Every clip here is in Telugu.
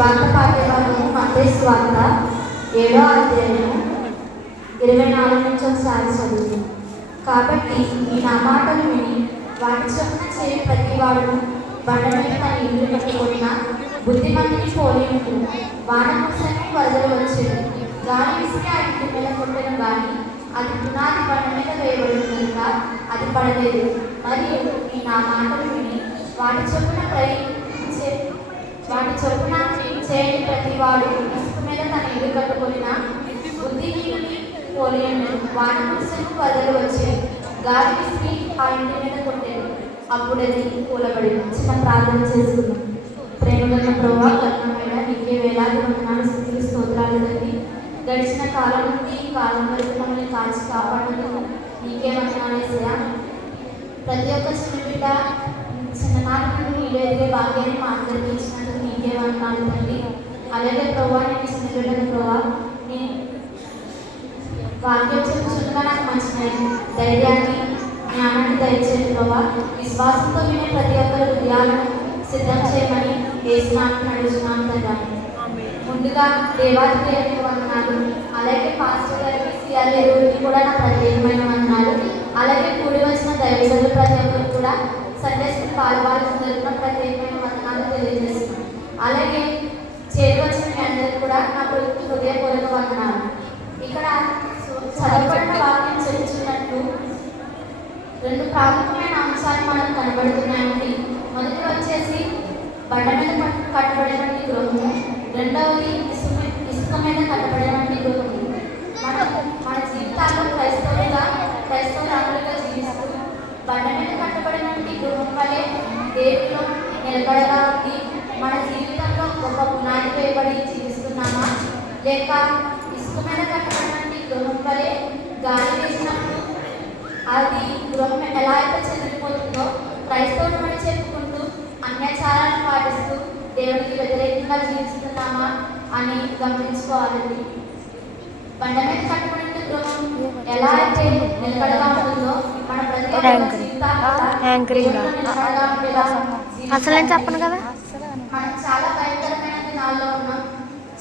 వార్త పాఠ్యభాగము మత్తయి సువార్త 7వ అధ్యాయము 24 నుంచి ఒకసారి చదువుతాం. కాబట్టి ఈ నా మాటలు విని వాటి చొప్పున చేయి ప్రతివాడు బండ మీద తన ఇల్లు కట్టుకున్న బుద్ధిమంతుని పోలి ఉంటుంది. వాన కురిసెను, వరదలు వచ్చేది, గాలి విసిరి ఆ ఇంటి మీద కొట్టెను గాని అది పునాది బండ మీద వేయబడిన కనుక అది పడలేదు. మరియు ఈ నా మాటలు విని వాటి చొప్పున చేయని ప్రతివాడు ఇసుక మీద తన ఇల్లు కట్టుకున్న బుద్ధిహీనుని పోలి ఉండెను. వాన కురిసెను, వరదలు వచ్చేది, గాలి విసిరి ఆ ఇంటి మీద కొట్టేది, అప్పుడు అది కూలబడింది. చిన్న ప్రార్థన చేసుకున్నాం. ప్రేమగల ప్రభువా, కరుణమైన నీకే వేలాది వందనాలు, స్తుతులు, స్తోత్రాలు తండ్రి. గడిచిన కాలం నుండి ఈ కాలం వరకు మమ్మల్ని కాల్చి కాపాడుతూ నీకే వందనాలు యేసయ్యా. ప్రతి ఒక్క చిన్న బిడ్డ చిన్ననాటి నుండి నీళ్ళు ఎదిగే భాగ్యాన్ని మా అందరికీ ఇచ్చినందుకు నీకే వందనాలు తండ్రి. అలాగే ప్రభువా, నేను చిన్న బిడ్డను ప్రభువా, నేను వాక్యం చెప్పుచుండగా నాకు మంచి ధైర్యాన్ని, జ్ఞానాన్ని దయచేయండి ప్రభా. విశ్వాసంతో వినే ప్రతి ఒక్కరి హృదయాలను సిద్ధం చేయమని యేసునామమున నడుచున్నాను తండ్రి. ముందుగా దేవాది దేవునికి వందనాలు. అలాగే పాస్టర్ గారికి, సిఆర్ ఎరువురికి కూడా నా ప్రత్యేకమైన వందనాలు. అలాగే కూడి వచ్చిన దైవజనులు ప్రతి ఒక్కరు కూడా సండే స్కూల్ పాల్గొన్న ప్రత్యేకమైన వందనాలు తెలియజేస్తున్నాను. అలాగే చేరి వచ్చిన మీ అందరికీ కూడా నా హృదయపూర్వక వందనాలు. ఇక్కడ చదవబడిన వాక్యం చెప్పుచున్నట్టు రెండు ప్రాముఖ్యమైన అంశాలు మనకు కనబడుతున్నాయండి. మొదటి వచ్చేసి బండ మీద కట్టబడినటువంటి గృహము, రెండవది ఇసుక మీద కట్టబడినటువంటి గృహము. మన జీవితాల్లో క్రైస్తవులుగా జీవిస్తూ బండ మీద కట్టబడినటువంటి గృహం వలె దేవుడిలో నిలబడగా ఉంది మన జీవితంలో ఒక పునాది వేయబడి జీవిస్తున్నామా, లేక ఇసుక మీద కట్టబడినటువంటి గృహం వలె గాలి వేసినప్పుడు అది గృహం ఎలా అయితే చెదిరిపోతుందో క్రైస్తవులు అని చెప్పుకుంటూ అన్యాచారాలను పాటిస్తూ దేవుడికి వ్యతిరేకంగా జీవిస్తున్నామా అని గమనించుకోవాలండి. బండ మీద కట్టబడిన గృహం ఎలా అయితే నిలకడగా ఉంటుందో మన ప్రతి అసలు చెప్పను కదా. మనం చాలా భయంకరమైన దినాల్లో ఉన్నాం,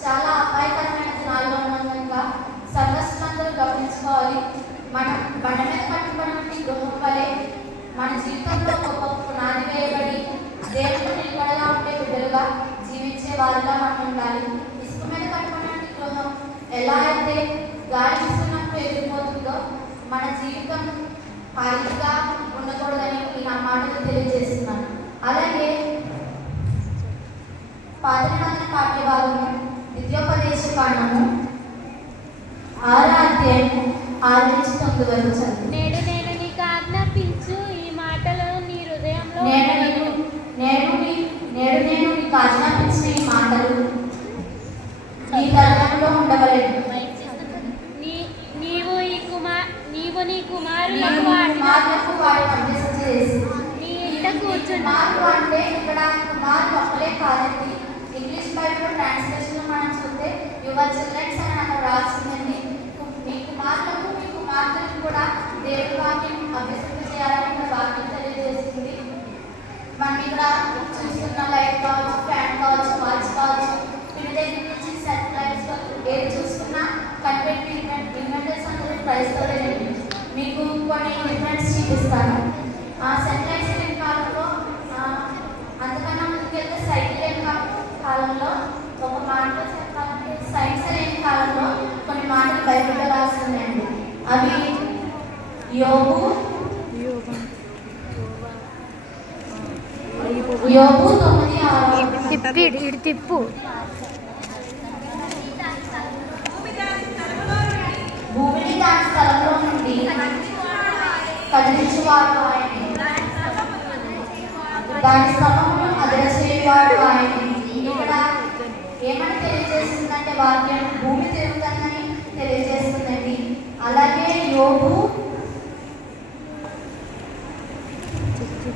చాలా అపాయకరమైన దినాల్లో ఉన్నాం కనుక సంఘస్థులందరూ గమనించుకోవాలి. మనం బండ మీద కట్టబడిన గృహం వలె మన జీవితంలో గొప్ప పునాది వేయబడి దేవుడు నిలబడగా ఉండే బిడ్డలుగా జీవించే వారిగా మనం ఉండాలి. ఇసుక మీద కట్టబడిన గృహం ఎలా అయితే గాలి ఇస్తున్నప్పుడు ఎగిరిపోతుందో మన జీవితం హాయిగా ఉండకూడదని నేను ఆ మాటలు తెలియజేస్తున్నాను. అలాగే పాత నిబంధన పాఠ్యభాగము ద్వితీయోపదేశ కాండము 6వ అధ్యాయము 6 నుంచి 9 వరకు చదువు. నేను నీకు ఆజ్ఞాపించు ఈ మాటలు నీ హృదయంలో నేను నీకు ఆజ్ఞాపించిన ఈ మాటలు నీ హృదయంలో ఉండవలెను. నీవు నీ కుమారులకు వాటిని అభ్యసించ చేసి నీ ఇంట కూర్చుండు. అంటే ఇక్కడ కుమారులు ఒక్కలే కాదండి. ఇంగ్లీష్ బైబిల్ ట్రాన్స్లేషన్ మనం చూస్తే యువర్ చిల్డ్రన్స్ అని అక్కడ రాసిందండి. మీ కుమారులకు మీ కుమార్తెలకు కూడా దేవుడి వాక్యం అభ్యసింప చేయాలని ఇక్కడ వాక్యం తెలియజేస్తుంది. మనం ఇక్కడ చూస్తున్న లైట్ కావచ్చు, ఫ్యాన్ కావచ్చు, వాచ్ కావచ్చు, పిడి దగ్గర నుంచి సెటిలైట్స్ ఏది చూసుకున్నా కన్వెంట్ ఇన్వెంటర్స్ అందరూ క్రైస్తవులేనండి. మీకు కొన్ని డిఫరెన్స్ చూపిస్తాను. సెటిలైట్స్ లేని కాలంలో అంతకన్నా ముందుకెళ్తే సైకిల్ లేని కాలంలో ఒక మాటలో చెప్పాలంటే సైన్స్ లేని కాలంలో కొన్ని మాటలు బైబిల్లో రాస్తున్నాయండి. అవి యోబు 9:6 తిప్పు భూమిని దాని స్థలంలో నుండి కదిలించువాడు ఆయనే, దాని స్తంభమును అదరచేయువాడు ఆయనే. ఇక్కడ ఏమని తెలియజేస్తుందంటే వాక్యం భూమి తిరుగుతుందని తెలియజేస్తుందండి. అలాగే యోబు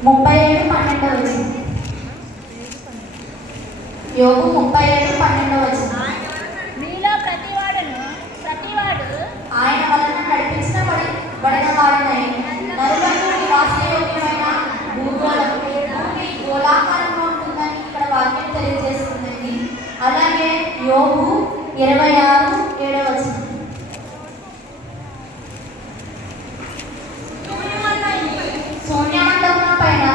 37:12 వచ్చింది. యోబు 37:12 వచ్చింది. మీలో ప్రతివాడు ఆయన వలన నడిపించబడిన వాడినై నరులకు నివాసయోగ్యమైన భూమి గోళాకారంలో ఉంటుందని ఇక్కడ వాక్యం తెలియజేస్తుందండి. అలాగే యోబు 26:7. శూన్యమండపం పైన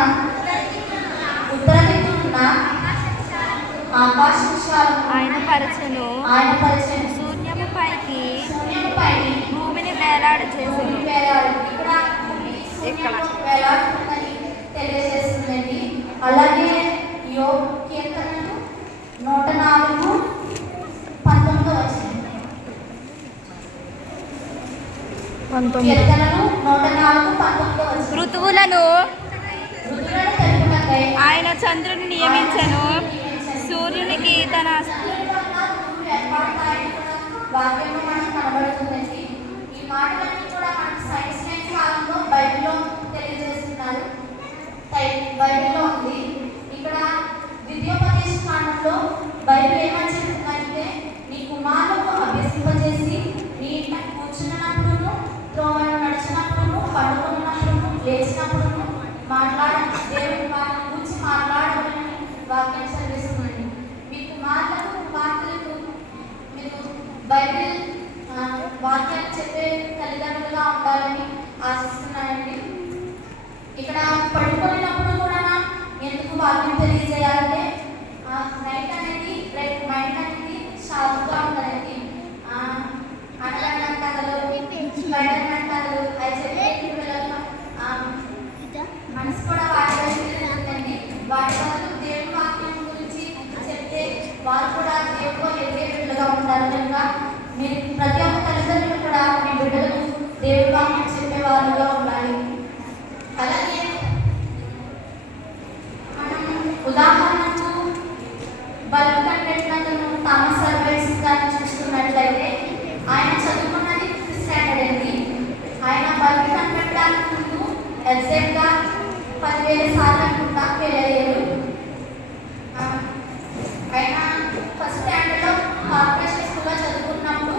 ఉత్తర దిక్కున ఆకాశ విశాలము ఆయన పరిచెను శూన్యము పైకి భూమిని వేలాడు చేసెను. ఇక్కడ వేలాడుతుందని తెలియజేస్తుందండి. అలాగే యోబు కీర్తనలు 104:19. కీర్తనలు 104:19. ఋతువులను తెలుపుటకై ఆయన చంద్రుని నియమించెను. సూర్యునికి తన వాక్యంలో మనకు కనబడుతుందండి. ఈ మాటలన్నీ కూడా మనకు సైన్స్ కాలంలో బైబిల్లో తెలియజేస్తున్నారు. బైబిల్లో ఉంది. ఇక్కడ ద్వితీయోపదేశ కాండంలో బైబిల్ ఏమని చెప్తుందంటే, నీ కుమారులకు అభ్యసింపజేసి నీ ఇంట కూర్చున్నప్పుడును, త్రోవను నడిచినప్పుడును, పడుకున్నప్పుడును, లేచినప్పుడును దేవుని వారిని గురించి మాట్లాడాలని వాక్యం చదివిస్తుందండి. మీ కుమార్తెలకు మీరు బైబిల్ వాక్యాలు చెప్పే తల్లిదండ్రులుగా ఉండాలని ఆశిస్తున్నానండి. ఇక్కడ పడుకున్నప్పుడు కూడా ఎందుకు వాక్యం తెలియజేయాలంటే నైట్ అనేది మైండ్ అనేది షార్ప్గా ఉంటుందండి. అనగంట కథలు, స్పైడర్మ్యాన్ కథలు అవి చెప్పే పిల్లలు మనసు కూడా వాటి తిరుగుతుందండి. వాటి వల్ల దేవుని వాక్యం గురించి చెప్తే వారు కూడా దేవుడు ఎదిగే బిడ్డలుగా ఉంటారు. కనుక మీరు ప్రతి ఒక్క తల్లిదండ్రులు కూడా మీ బిడ్డలకు దేవుని వాక్యం చెప్పేవారుగా ఉండాలి. అలాగే మనం ఉదాహరణకు బల్బు కనిపెట్టినందుకు థామస్ అల్వా ఎడిసన్ గారిని చూస్తున్నట్లయితే ఆయన చదువుకున్నది 5th స్టాండర్డ్ అండి. ఆయన బల్బు కనిపెట్టడానికి ముందు ఎగ్జాక్ట్గా 10,000 సార్లు అనుకుంటా ఫెయిల్ అయ్యారు. ఆయన ఫస్ట్ స్టాండర్డ్లో కార్పొరేషన్ స్కూల్లో చదువుకున్నప్పుడు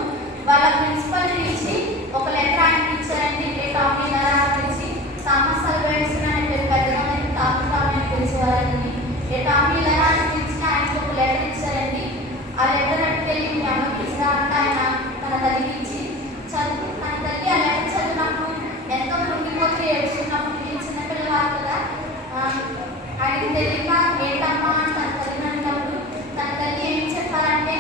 వాళ్ళ ప్రిన్సిపల్ పిలిచి ఒక లెటర్ ఆయనకి ఇచ్చారండి. టామీ పిలిచి థామస్ అల్వా ఎడిసన్ అనే పెద్దగా టామీ పిలిచేవారండి. టామీ పిలిచి ఆయనకు ఒక లెటర్ ఇచ్చారండి. ఆ లెటర్ అట్టుకెళ్ళి మీ అమ్మకి ఇచ్చినా అంటే ఆయన తన తల్లికి ఇచ్చి తన తల్లి ఆ లెటర్ చదివినప్పుడు ఎంతో కృంగిపోతే ఏడుస్తున్నప్పుడు చిన్నపిల్లవారు కదా, ఆయనకి తెలియక ఏంటమ్మా అని తన తల్లిని అడిగినప్పుడు తన తల్లి ఏం చెప్పారంటే,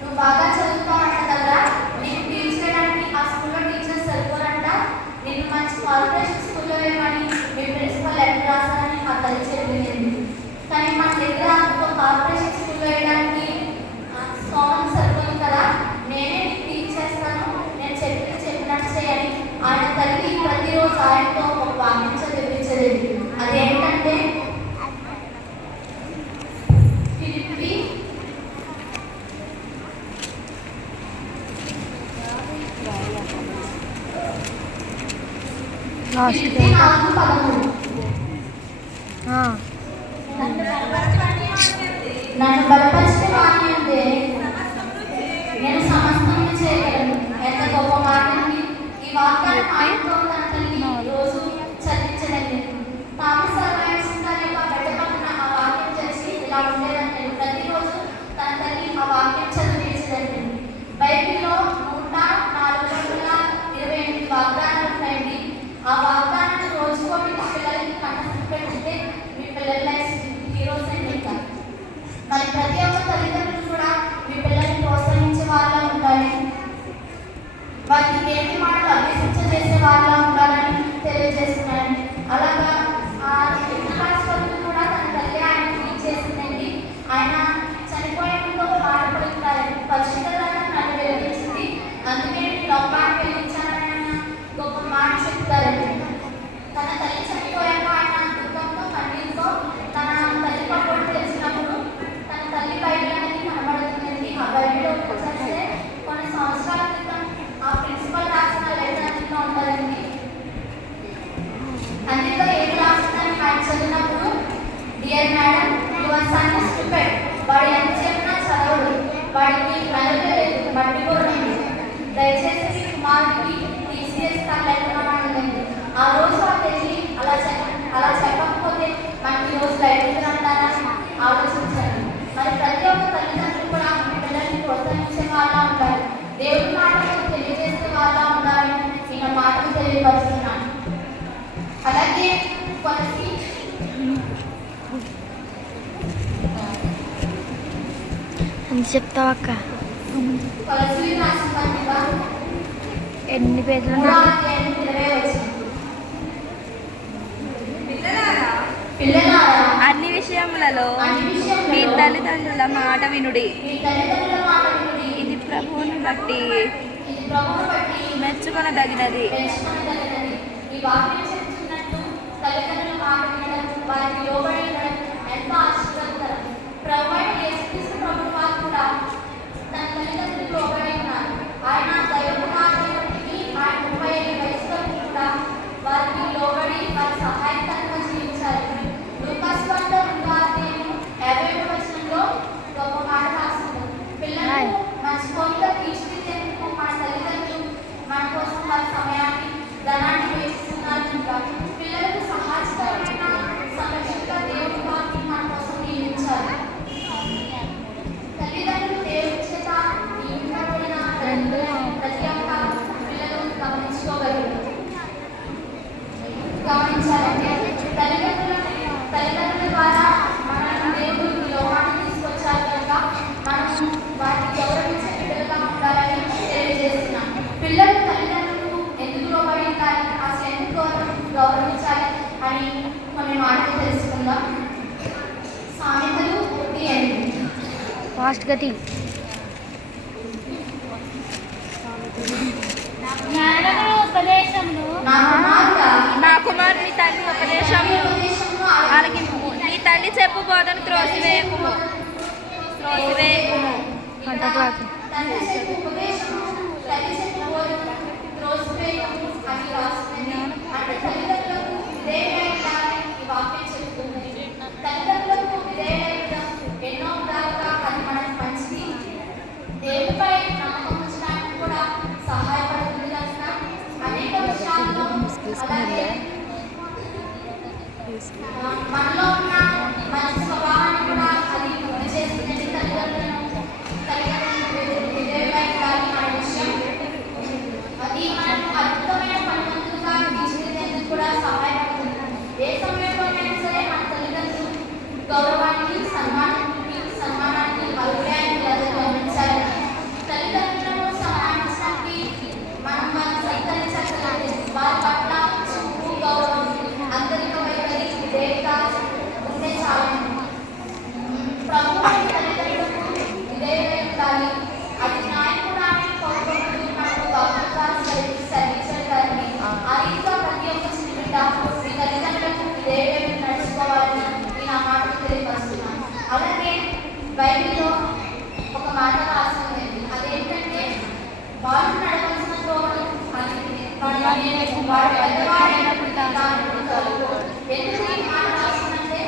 నువ్వు బాగా చదువుకోవాలంట కదా, నేను టీచ్ చేయడానికి ఆ స్కూల్లో టీచర్స్ సరిపోరంట, నేను మంచి కార్పొరేషన్ స్కూల్లో వేయమని మీ ప్రిన్సిపల్ లెటర్ రాశారని మా తల్లి చెప్పింది. కానీ మన దగ్గర ఒక కార్పొరేషన్ స్కూల్లో వేయడానికి స్కాలర్ సరిపోదు కదా, నేనే నీకు టీచ్ చేస్తాను, నేను చెప్పినట్టు చేయని ఆయన తల్లి ప్రతిరోజు ఆయనతో ఒక వాక్యం చదివించేది. అదేంటంటే ఫిలిప్పీ 4:13. నన్ను బలపరిచిన వాణి అంటే నేను సమస్తం చేయగలను. ఎంత గొప్ప వాక్యాన్ని ఈ వాక్యాన్ని ఆయనతో తన తల్లి రోజు చదివించదండి. థామస్ అల్వా ఎడిసన్ గారి యొక్క పెద్ద పక్కన ఆ వాక్యం చేసి ఇలా ఉండేదండి. ప్రతిరోజు తన తల్లి ఆ వాక్యం చదివించదండి. బైబిల్లో 1,428 వాగ్దానాలు ఉన్నాయండి. ఆ వాగ్దానాన్ని రోజుకోటి మీ పిల్లలకి కంటెస్ట్ పెడితే మీ పిల్లల లైఫ్ హీరోస్ అండి. ఇంకా మరి ప్రతి ఒక్క తల్లిదండ్రులు కూడా మీ పిల్లల్ని ప్రోత్సహించే వాళ్ళ ఉండాలి. వారికి దేవుని మాటలు అభ్యసించేసే వాళ్ళ దేవుడి మాటలు తెలియజేసే వాళ్ళ ఉండాలని నేను మాటలు తెలియపరుస్తున్నాను. అలాగే కొలసి చెప్తావు అక్క. కొలసి రాసిన పత్రిక ఎన్ని పేజీలు? 3:20 పిల్లలారా అన్ని విషయములలో మీ తల్లిదండ్రుల మాట వినుడి. ఇది ప్రభువును బట్టి మెచ్చుకొనదగినది. ఈ వాక్యం చెప్తున్నట్టు తల్లిదండ్రుల మాట వినడం, వారికి లోబడి ఉండడం ఎంతో ఆశీర్వాదకరం. ప్రభువైన యేసుక్రీస్తు ప్రభువు వారు కూడా తన తల్లిదండ్రులకు లోబడి ఉన్నారు. ఆయన దైవకుమారుడైనప్పటికీ ఆయన 35 వయసులో కూడా వారికి లోబడి వారి సహాయకరంగా జీవించారు. లూకాసు వార్త 2:51 గొప్ప మాట రాసింది. పిల్లలకు మంచి కోరిక తీర్చిదిద్దేందుకు మన తల్లిదండ్రులు మన కోసం వారి సమయాన్ని, ధనాన్ని వేస్తున్నారు కనుక పిల్లలకు సహాయకరమైన సంరక్షణగా దేవుడి వారిని మన కోసం నియమించారు. తల్లిదండ్రులు దేవుడి చేత నియమించబడిన ప్రతి ఒక్క పిల్లలు గమనించాలంటే తల్లిదండ్రుల ద్వారా మనల్ని దేవుడు ఈ లోకానికి తీసుకొచ్చారు కనుక మనం వాటిని గౌరవించే బిడ్డలుగా ఉండాలని తెలియజేస్తున్నాం. పిల్లలు తల్లిదండ్రులకు ఎందుకు లోబడి ఉండాలి, అసలు ఎందుకు గౌరవించాలి అని కొన్ని మాటలు తెలుసుకుందాం. సామెతలు 1:8 ఫాస్ట్ గతి. నా కుమారుని తల్లి ఉపదేశము ఆలకింపుము, నీ తల్లి చెప్పు బోధను త్రోసివేయకుము. ఎన్నో విధాలుగా అది మనకు మంచిది, దేవుడిపై నమ్మకం ఉంచడానికి కూడా సహాయపడుతుంది కనుక అనేక విషయాల్లో అలాగే మనలో ఉన్న మంచి స్వభావాన్ని కూడా అది వృద్ధి చేస్తుందండి. తల్లిదండ్రులకు విధేయులై ఉండాలి అనే విషయం అది మనకు అద్భుతమైన పనిమంతులుగా తీర్చిదిద్దేందుకు కూడా సహాయపడుతుంది. ఏ సమయంలోనైనా సరే మన తల్లిదండ్రులు గౌరవానికి, సన్మానానికి అభిప్రాయాన్ని గమనించాలి. తల్లిదండ్రులను సన్మానించడానికి మనం వారిని సత్కరించాలి. వారి పట్ల చూపు, గౌరవం, అంతరిక వైఖరి, విధేయత ఉంటే చాలు. ప్రభువు తల్లిదండ్రులకు విధేయులై ఉండాలి. అది న్యాయం కూడా కోరుకుంటూ మనకు గౌరవంగా సర్వించడానికి ఆ రీతిగా ప్రతి ఒక్క చిన్న బిడ్డ మీ తల్లిదండ్రులకు విధేయులై నడుచుకోవాలని నేను ఆ మాటలు తెలియపరుస్తున్నాను. అలాగే బైబిల్లో ఒక మాట రాసి ఉంది. అదేంటంటే వాళ్ళు నడవలసిన త్రోవను వాడు పెద్దవాడైనప్పుడు ఎందుకు ఈ మాట రాస్తుందంటే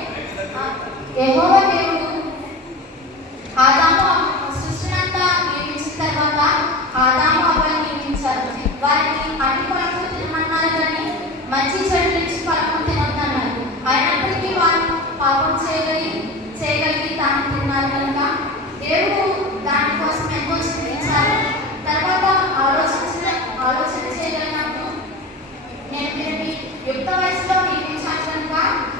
యెహోవా దేవుడు ఆదాము సృష్టినంతా నిర్మించిన తర్వాత ఆదాము అవ్వని నిర్మించారు. వారిని అన్ని ఫలము తినమన్నారు కానీ మంచి చెడు నుంచి ఫలము తినొద్దన్నారు. అయినప్పటికీ వారు పాపం చేయగలిగి తాను తిన్నారు కనుక దేవుడు దానికోసం ఎంతో చింతించారు. తర్వాత ఆలోచన చేయగలిగినప్పుడు నేను వీరిని యుక్త వయసులో నిర్మించాను కనుక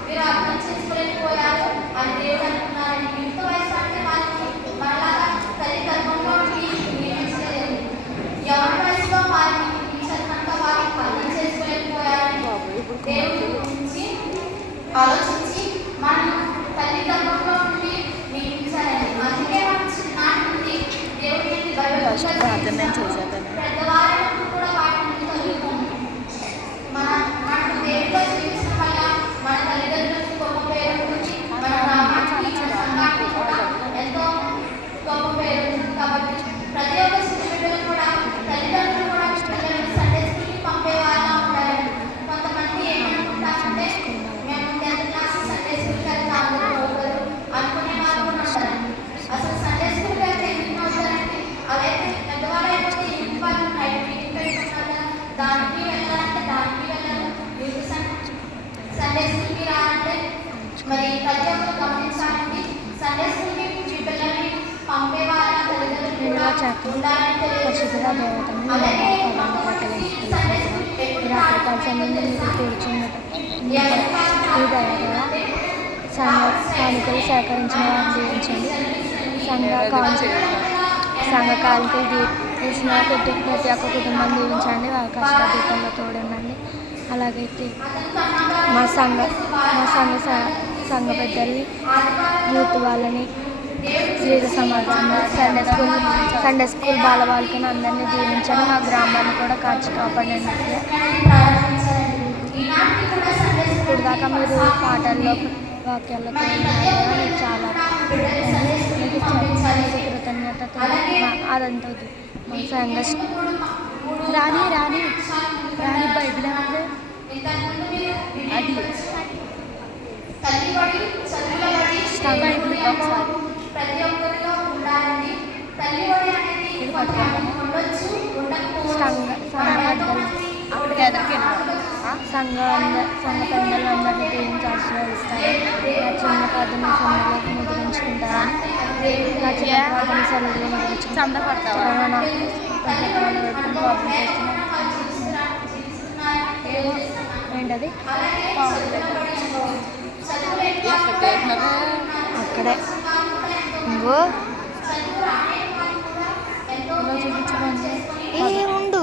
మీరు అర్థం చేసుకోలేకపోయారు అని దేవుడు అనుకున్నారని. యుక్త వయసు అంటే వారికి మనలాగా తల్లి గర్భంలో నిర్మించలేదు. ఎవరి వయసులో వారిని నిర్మించారు కనుక వారికి అర్థం చేసుకోలేకపోయారని దేవుడు గురించి ఆలోచించి మనం తల్లి గర్భంలో నుండి నిర్మించాలని. అందుకే మనం చిన్ననాటి నుండి దేవుడి పెద్దవారైనప్పుడు కూడా వాటిని చదువుతాం. మనకు దేవుడిలో జీవించడం వల్ల మన తల్లిదండ్రులకు గొప్ప పేరు ఉంటుంది. మన గ్రామానికి, మన సంఘానికి కూడా ఎంతో గొప్ప పేరు ఉంటుంది. కాబట్టి ప్రతి ఒక్క చిన్న బిడ్డలు కూడా తల్లిదండ్రులు కూడా పిల్లలను సండే స్కూల్కి పంపే వాళ్ళ ఉంటారు. కొంతమంది ఏమనుకుంటారంటే మేము 10th క్లాస్ సండే స్కూల్కి వెళ్తే అందరూ అవుతారు అనుకునే వాళ్ళు కూడా ఉంటారు. అసలు సండే స్కూల్కి వెళ్తే ఎందుకు అవుతారంటే అవైతే పెద్దవాళ్ళు అయిపోతే పరిశుద్ధుల దేవతను రాత్రికాల సమయంలో మీరు కూర్చున్నట్టు ఈ దయగా కానుకలు సేకరించిన వారిని దీవించండి. సంఘ కానుకలు వేసిన ప్రతి ఒక్క కుటుంబం దీవించండి. వారి కష్టాతీతంలో తోడండి. అలాగైతే మా సంఘ పెద్దల్ని, యూత్ వాళ్ళని, స్త్రీల సమాజంలో సండే స్కూల్ బాలబాలికను అందరినీ దీవించండి. మా గ్రామాన్ని కూడా కాచి కాపాడండి. ఇప్పుడు దాకా మీరు పాటల్లో వాక్యాలతో మీకు చాలా కృతజ్ఞతతో అదంతా మా సంఘ రాని బైబిల్ అంటే అది బైబిల్ ఒకసారి ప్రతి ఒక్కరిలో ఉండాలని తల్లిఒడి అనేది ఉండొచ్చు అక్కడికి ఎదురుకి సంఘ పెద్దలు అందరినీ దీవించి ఆశీర్వదిస్తారు. నా చిన్న ప్రార్థన సమయంలోకి ముద్రించుకుంటారు. నా చిన్న ప్రార్థన సమయంలో ముద్రించుకుంటారు. ఏంటది అక్కడే ఇంకో చూపించమండి ఉండు.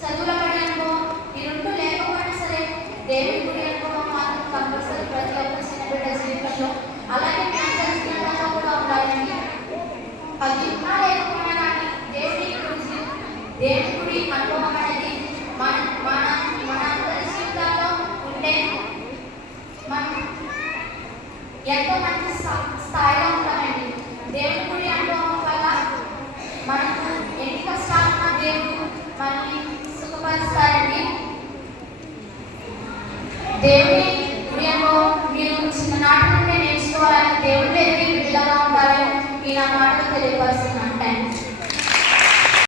చదువుల పడి అనుభవం ఈ రెండు లేకపోయినా సరే దేవుడి గుడి అనుభవం మాత్రం కంపల్సరీ ప్రతి ఒక్క చిన్న బిడ్డ జీవితంలో అలాగే కూడా ఉండాలండి. అది ఉన్నా లేకపోయినా కానీ దేవుడి గుడి అనుభవం అనేది మన అందరి జీవితాల్లో ఉంటే మనం ఎంతో మంచి స్థాయిలో ఉంటామండి. దేవుడి గుడి అనుభవం వల్ల మనకు ఎన్ని కష్టాలున్నా దేవుడు మనల్ని సుఖపరుస్తారండి. దేవుడి గుడి అనుభవం మీరు చిన్ననాటి నుండి నేర్చుకోవాలని దేవుడు ఎన్ని బిడ్డగా ఉంటారో ఈ నా మాటలు తెలియపరుస్తారు.